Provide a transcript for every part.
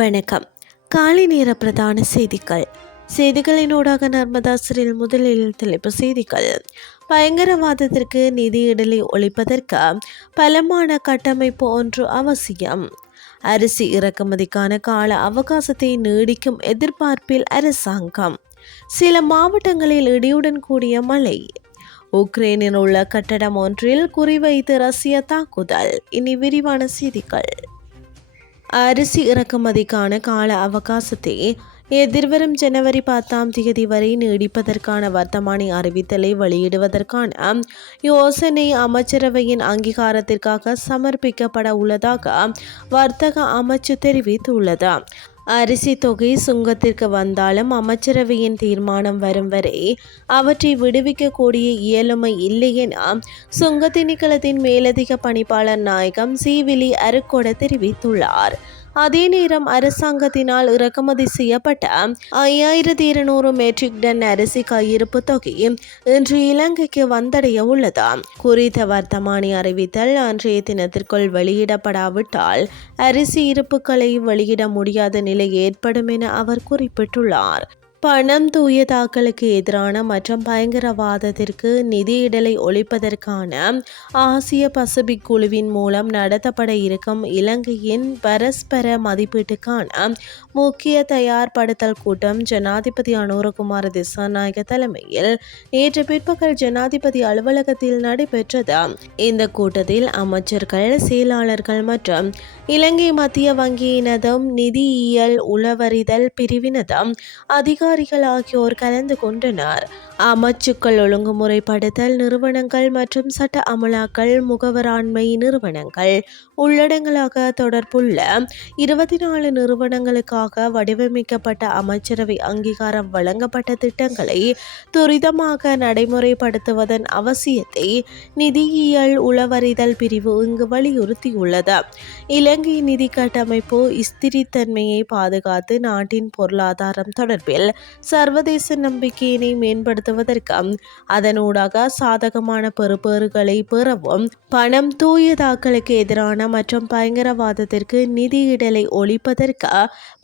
வணக்கம். காலை நேர பிரதான செய்திகள். செய்திகளினூடாக நர்மதாசிரில் முதலில் தலைப்பு செய்திகள். பயங்கரவாதத்திற்கு நிதி இடலை ஒழிப்பதற்கு பலமான கட்டமைப்பு ஒன்று அவசியம். அரிசி இறக்குமதிக்கான கால அவகாசத்தை நீடிக்கும் எதிர்பார்ப்பில் அரசாங்கம். சில மாவட்டங்களில் இடியுடன் கூடிய மழை. உக்ரைனில் உள்ள கட்டடம் ஒன்றில் குறிவைத்து ரஷ்யா தாக்குதல். இனி விரிவான செய்திகள். அரிசி இறக்குமதிக்கான கால அவகாசத்தை எதிர்வரும் ஜனவரி 10 வரை நீடிப்பதற்கான வர்த்தமானி அறிவித்தலை வெளியிடுவதற்கான யோசனை அமைச்சரவையின் அங்கீகாரத்திற்காக சமர்ப்பிக்கப்பட உள்ளதாக வர்த்தக அமைச்சு தெரிவித்துள்ளது. அரிசி தொகை சுங்கத்திற்கு வந்தாலும் அமைச்சரவையின் தீர்மானம் வரும் வரை அவற்றை விடுவிக்கக்கூடிய இயலுமை இல்லை என சுங்க திணைக்களத்தின் மேலதிக பணிப்பாளர் நாயகம் சீவிலி அருக்கொட தெரிவித்துள்ளார். அதே நேரம் அரசாங்கத்தினால் இறக்குமதி செய்யப்பட்ட 5200 மெட்ரிக் டன் அரிசி கையிருப்பு தொகை இன்று இலங்கைக்கு வந்தடைய உள்ளது. குறித்த வர்த்தமானி அறிவித்தல் அன்றைய தினத்திற்குள் வெளியிடப்படாவிட்டால் அரிசி இருப்புகளை வெளியிட முடியாத நிலை ஏற்படும் என அவர் குறிப்பிட்டுள்ளார். பணம் தூயதாக்கலுக்கு எதிரான மற்றும் பயங்கரவாதத்திற்கு நிதியிடலை ஒழிப்பதற்கான ஆசிய பசிபிக் குழுவின் மூலம் நடத்தப்பட இருக்கும் இலங்கையின் பரஸ்பர மதிப்பீட்டுக்கான முக்கிய தயார்படுத்தல் கூட்டம் ஜனாதிபதி அனுரகுமார திசாநாயக்க தலைமையில் நேற்று பிற்பகல் ஜனாதிபதி அலுவலகத்தில் நடைபெற்றது. இந்த கூட்டத்தில் அமைச்சர்கள், செயலாளர்கள் மற்றும் இலங்கை மத்திய வங்கியினதும் நிதியியல் உளவறிதல் பிரிவினதும் அதிகாரிகள் ஆகியோர் கலந்து கொண்டனர். அமைச்சுக்கள், ஒழுங்குமுறைப்படுத்தல் நிறுவனங்கள் மற்றும் சட்ட அமலாக்கல் முகவராண்மை நிறுவனங்கள் உள்ளடங்கலாக தொடர்புள்ள 24 நிறுவனங்களுக்காக வடிவமைக்கப்பட்ட அமைச்சரவை அங்கீகாரம் வழங்கப்பட்ட திட்டங்களை துரிதமாக நடைமுறைப்படுத்துவதன் அவசியத்தை நிதியியல் உளவறிதல் பிரிவு இங்கு வலியுறுத்தியுள்ளது. இலங்கை நிதி கட்டமைப்பு ஸ்திரத்தன்மையை பாதுகாத்து நாட்டின் பொருளாதாரம் தொடர்பில் சர்வதேச நம்பிக்கையினை மேம்படுத்துவதற்கு அதனூடாக சாதகமான பெறுபேறுகளை பெறவும் பணம் தூயதாக்கலுக்கு எதிரான மற்றும் பயங்கரவாதத்திற்கு நிதியிடலை ஒழிப்பதற்கு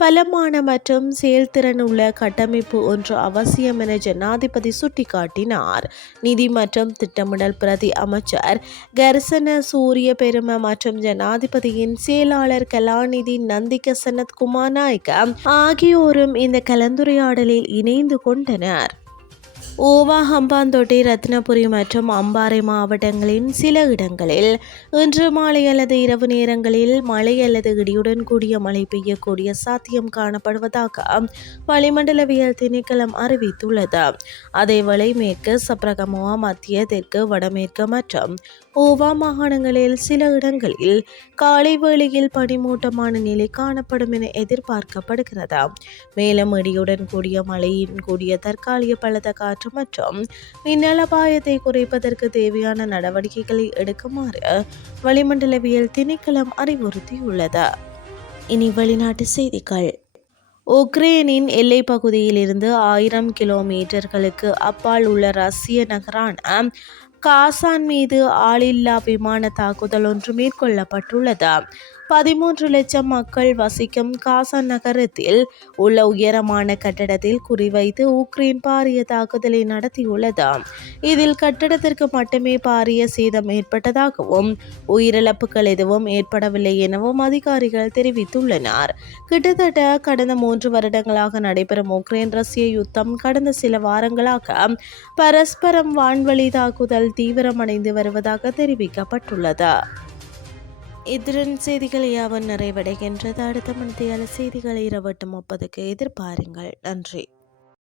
பலமான மற்றும் செயல்திறன் உள்ள கட்டமைப்பு ஒன்று அவசியம் என ஜனாதிபதி சுட்டிக்காட்டினார். நிதி மற்றும் திட்டமிடல் பிரதி அமைச்சர் கர்சன சூரிய பெரும மற்றும் ஜனாதிபதியின் செயலாளர் கலாநிதி நந்திக சனத் குமார் நாயக்க ஆகியோரும் இந்த கலந்துரையாடலில் இணைந்து கொண்டனர். ஊவா, ஹம்பாந்தோட்டை, ரத்னபுரி மற்றும் அம்பாறை மாவட்டங்களின் சில இடங்களில் இன்று மாலை அல்லது இரவு நேரங்களில் மழை அல்லது இடியுடன் கூடிய மழை பெய்யக்கூடிய சாத்தியம் காணப்படுவதாக வளிமண்டலவியல் திணைக்களம் அறிவித்துள்ளது. அதேவேளை மேற்கு சப்ரகமுவா, மத்திய, தெற்கு, வடமேற்கு மற்றும் ஊவா மாகாணங்களில் சில இடங்களில் காலை வேளையில் பனிமூட்டமான நிலை காணப்படும் என எதிர்பார்க்கப்படுகிறது. மேலும் இடியுடன் கூடிய மழையின் கூடிய தற்காலிக பலத்த காற்று மற்றும் மின்னல் அபாயத்தை குறைப்பதற்கு தேவையான நடவடிக்கைகளை எடுக்குமாறு வளிமண்டலவியல் திணைக்களம் அறிவுறுத்தியுள்ளது. இனி வெளிநாட்டு செய்திகள். உக்ரைனின் எல்லை பகுதியில் இருந்து 1000 கிலோமீட்டர்களுக்கு அப்பால் உள்ள ரஷ்ய நகரான காசான் மீது ஆளில்லா விமான தாக்குதல் ஒன்று மேற்கொள்ளப்பட்டுள்ளது. 13 லட்சம் மக்கள் வசிக்கும் காசான் நகரத்தில் உள்ள உயரமான கட்டடத்தில் குறிவைத்து உக்ரைன் பாரிய தாக்குதலை நடத்தியுள்ளது. இதில் கட்டடத்திற்கு மட்டுமே பாரிய சேதம் ஏற்பட்டதாகவும் உயிரிழப்புகள் எதுவும் ஏற்படவில்லை எனவும் அதிகாரிகள் தெரிவித்துள்ளனர். கிட்டத்தட்ட கடந்த 3 வருடங்களாக நடைபெறும் உக்ரைன் ரஷ்ய யுத்தம் கடந்த சில வாரங்களாக பரஸ்பரம் வான்வழி தாக்குதல் தீவிரமடைந்து வருவதாக தெரிவிக்கப்பட்டுள்ளது. இத்துடன் செய்திகள் யாவும் நிறைவடைகின்றது. அடுத்த மணித்தியால செய்திகளை 20:30 எதிர்பாருங்கள். நன்றி.